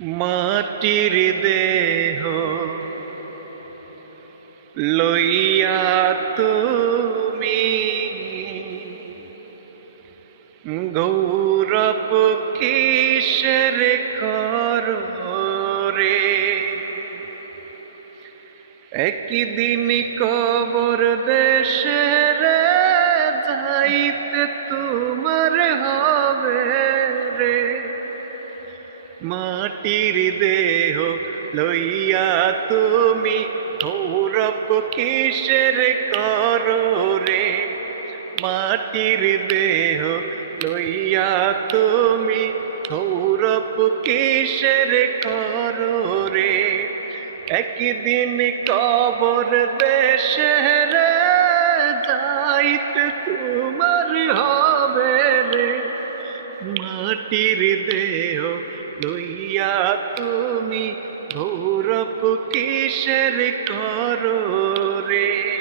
মাটির দেহ লইয়া তুমি গৌরব কিসের করো রে। একদিন কবর দেশে রে যাইতে তোমার হবে রে। মাটির দেহ লইয়া তুমি গৌরব কিসের করো রে। মাটির দেহ লইয়া তুমি গৌরব কিসের করো রে। একদিন কবর দেশে রে যাইতে তোমার হবে রে। মাটির দেহ লইয়া তুমি গৌরব কিসের করো রে।